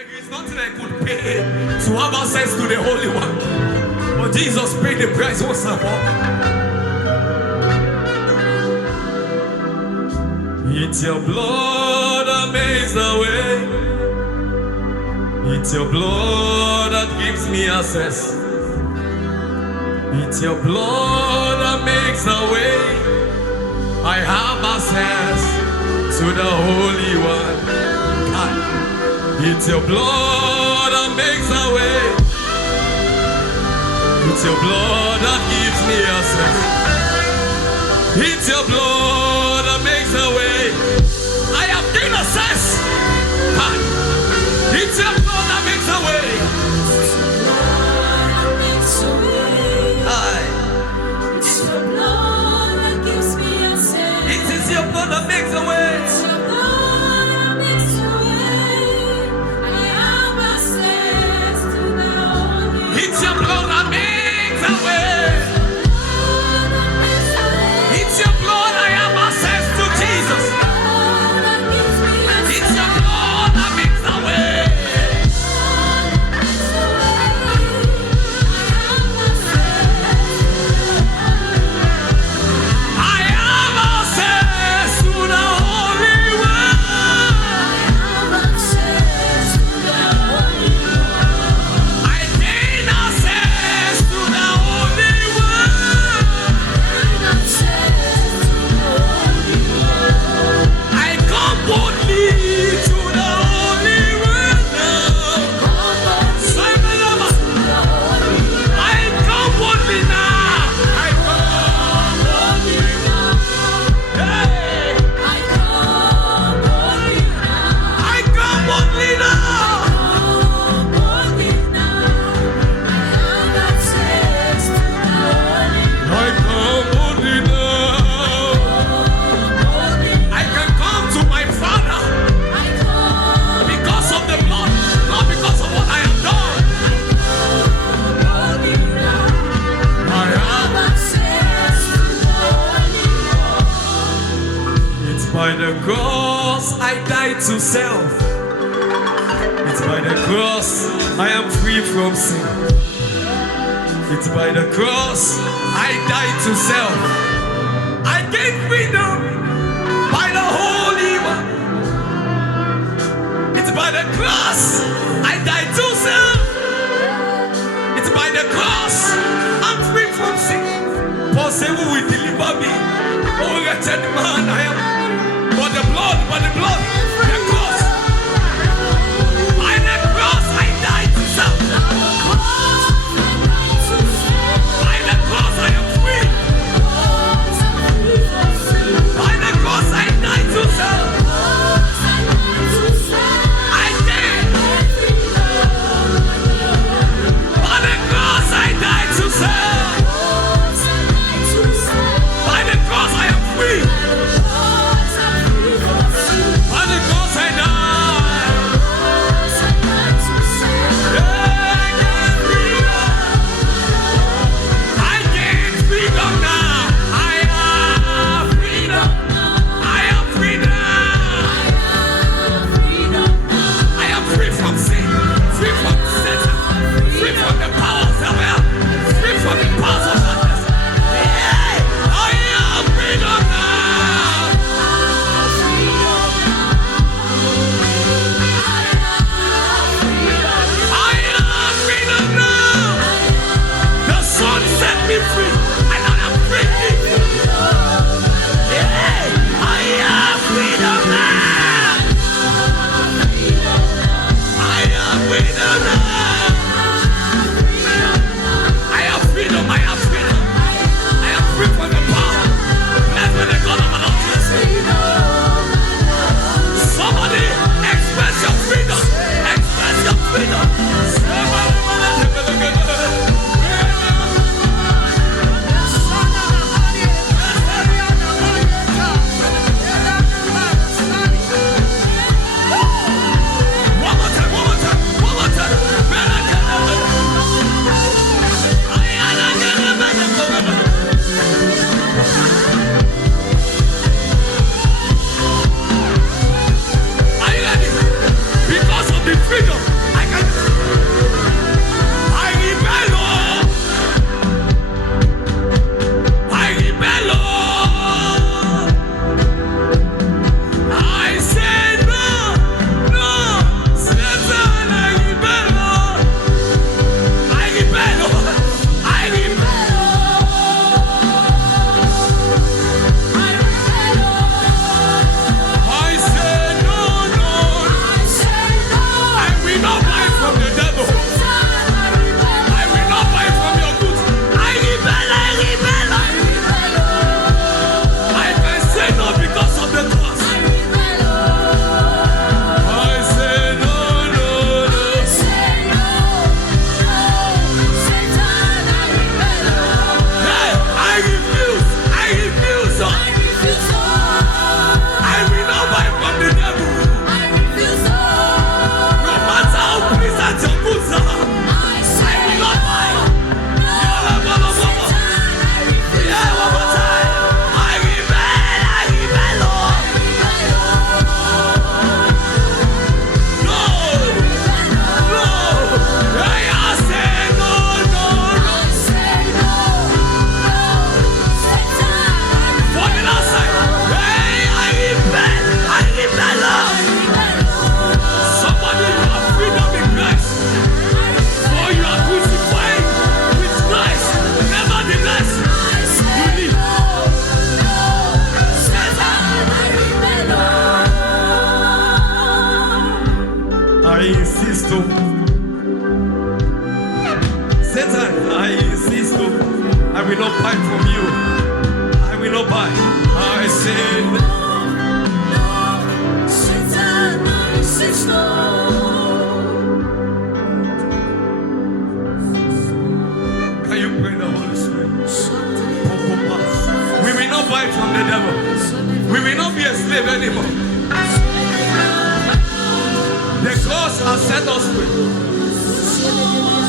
There is nothing I could pay to have access to the Holy One. But Jesus paid the price once and for all. It's your blood that makes the way. It's your blood that gives me access. It's your blood that makes the way. I have access to the Holy One. It's your blood that makes the way. It's your blood that gives me access. It's your blood that makes the way. I have gained access. It's your blood that makes the way. It's your blood that gives me access. It is your blood that makes the way. It's your blood that makes the way. I have access to the Holy One. It's your blood that makes the way. It's your blood I have access to Jesus. It's your blood that makes the way. I have access to the Holy One. I gain access to the Holy One. I come boldly to the Holy One now. I come boldly now. I come boldly now. Hey, I come boldly now. I come boldly now. I can come to my Father because of the blood, not because of what I have done. I have. It's by the cross I died to self. It's by the cross I am free from sin. It's by the cross I died to self. I gain freedom by the Holy One. It's by the cross I died to self. It's by the cross I'm free from sin. Paul said, who will deliver me? Oh, wretched man I am. But the blood, the cross. By the cross I died to self. By the cross I am free. By the cross I died to self. I did. By the cross I died to self. By the cross I am free. By the cross I died. I gain freedom now. I have freedom. I have freedom. I am free from sin, free from Satan, free from the powers of hell, free from the powers of darkness. Yeah, I am freedom now. I am freedom now. The Son set me free, and I am free. Yeah, I am freedom now. I am freedom now. I have freedom. I have freedom. I am free from the power. Blessed be the God of my Lord Jesus. Somebody express your freedom. Express your freedom. insist. Satan, I insist. I will not buy from you. I will not buy. I say, Satan, I insist. Can you pray the Holy Spirit? We will not buy from the devil. We will not be a slave anymore. The cross has set us free.